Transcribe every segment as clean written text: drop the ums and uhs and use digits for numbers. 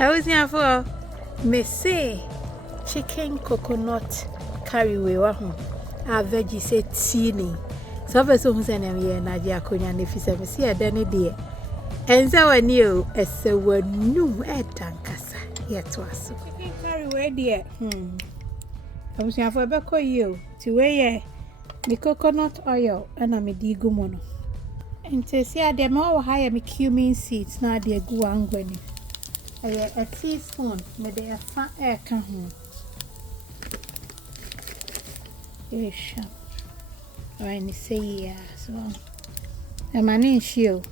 I was here for me say chicken coconut curry we wa ho. A veggie say teeny. So person who say na me na dia akonya na fi say me see eda ne de. Enza wani o ese wanu etankasa yeto aso. Chicken curry we de. I was here for be ko you. Ti we ye the coconut oil and I di gu mo no. Enti see ade me wo ha ye me cumin seeds na ade gu angwani. A teaspoon me de afa ka ho. Esha. Right say yeah so. E mani nshio.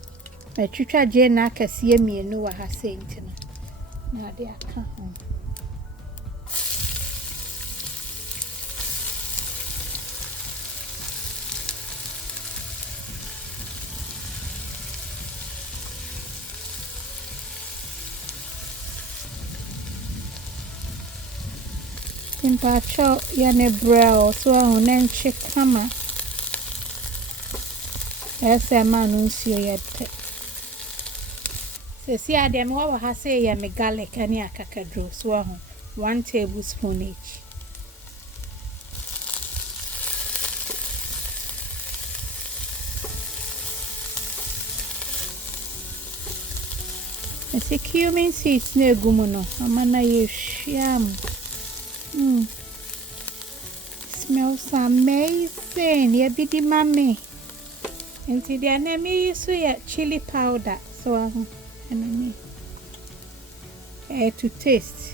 E twitwa je na akase mienu wa ha sei ntina. Na ade aka ho. Impacho yane brow so onen chikama ese manu nsio yete se si adem wo ha say ya me garlic ani akakadro so 1 tablespoon each ese cumin seeds na egumu no amana ye hwiam. Smells amazing. Yeah, bidi mami. And the enemy use chili powder. So enemy. To taste.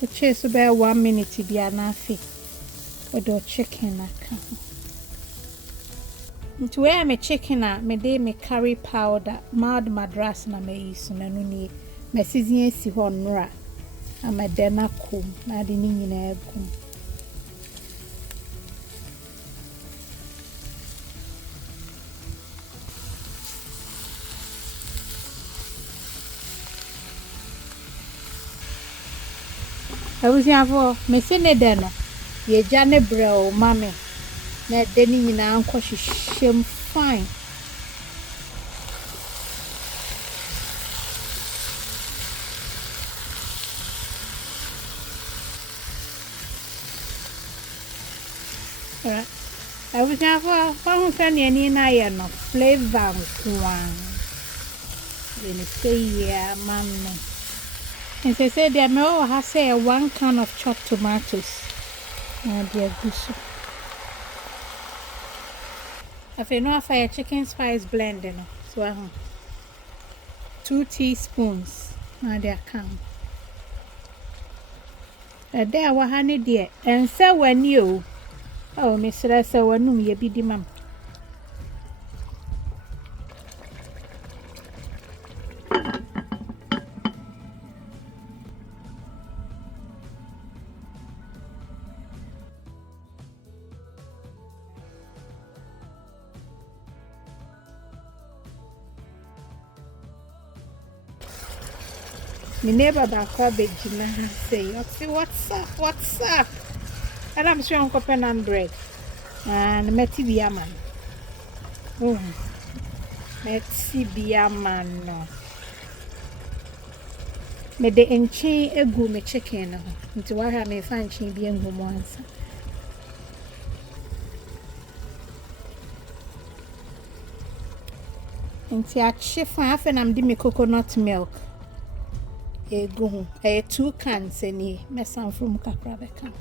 The chase about 1 minute to be anafi. With the chicken. To where me chicken me de me curry powder, madras na me use na no ni me season si ho nora amadena kum na de ni nyina egum. I was here for me se ne de no ye gya ne brɛ mame na de ni nyina anko hyehyem fine. I was here for one any na no flavor one. Then say yeah, mama. And they said there may have say 1 can of chopped tomatoes. And they're good. If you know a chicken spice blend, so 2 teaspoons. Now they come. There were honey dear, and so when you Miss Ressa, when you be the mum. My neighbor back up say, what's up? And I'm sure Uncle Pen and bread. And Metty be a man. Metty be a man. No. Me de enchi egu me chicken. Into what I may find she be in once. Into a chef half and I'm me coconut milk. Go 2 cans any messan from Caprabeka.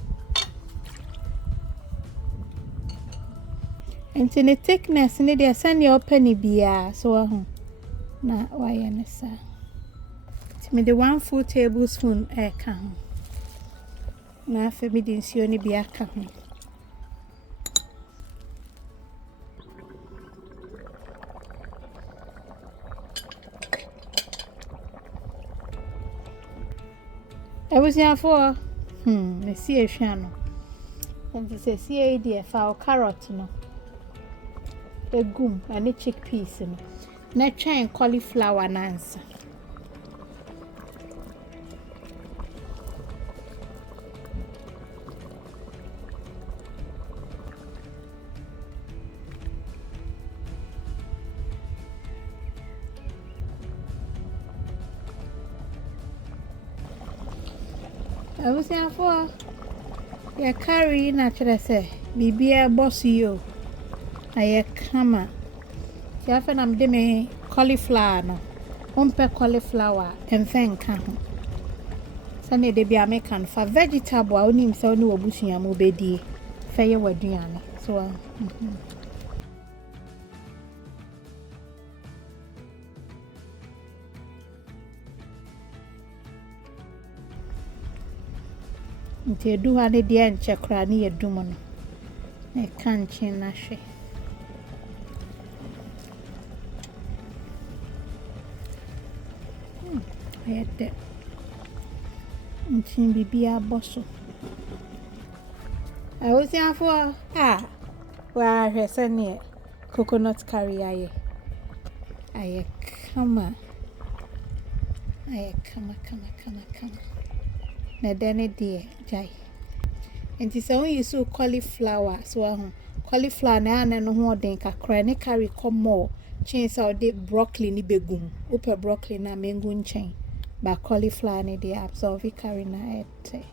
And in the thickness, in the send your penny beer, so na why nessa. Me the 1 full tablespoon air can. Na for me didn't see any beer can. I was here for I see a shano. And this is a dear foul carrot no. The gum and the chickpeas no. Not trying cauliflower nance. I was here for your carry natural say, be a bossy you. I come. You have an demi cauliflower no. Cauliflower and thank you. Sunday de be American for vegetable only himself no obusia mo bedi fair waduane so nti edu ha ne de enche kra ne yedum no na kan chin na hwe ayete ntin bibia boso I was here for where hwese coconut curry aye come na dene de jai enti se won use cauliflower so cauliflower na no ho den kakra ne curry come chin so de broccoli ni begum upe broccoli na mengu nchen ba cauliflower ne de absorb curry na ete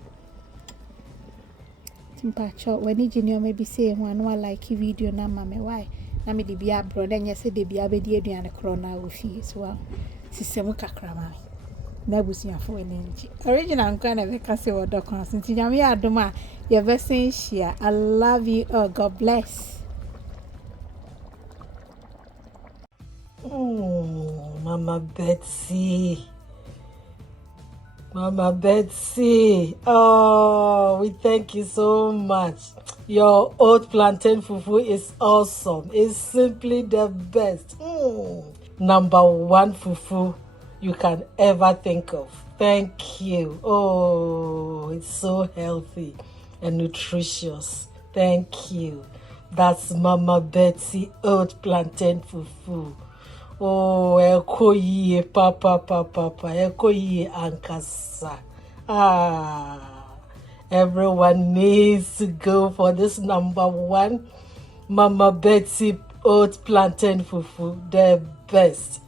timpacho when engineer maybe say one like video na mama why na me de bia bro na nyese de bia be de aduane kro na wo fie so sisemu kakra ma na busiafo enenji original nkan na be kase wo dokon sinti nyame adoma ye be sen share I love you oh God bless Mama Betsy. Mama Betsy, oh, we thank you so much. Your oat plantain fufu is awesome. It's simply the best. Number one fufu you can ever think of. Thank you. Oh, it's so healthy and nutritious. Thank you. That's Mama Betsy oat plantain fufu. Oh, ekoye papa ekoye ankasa. Everyone needs to go for this number one Mama Betsy oat plantain fufu, the best.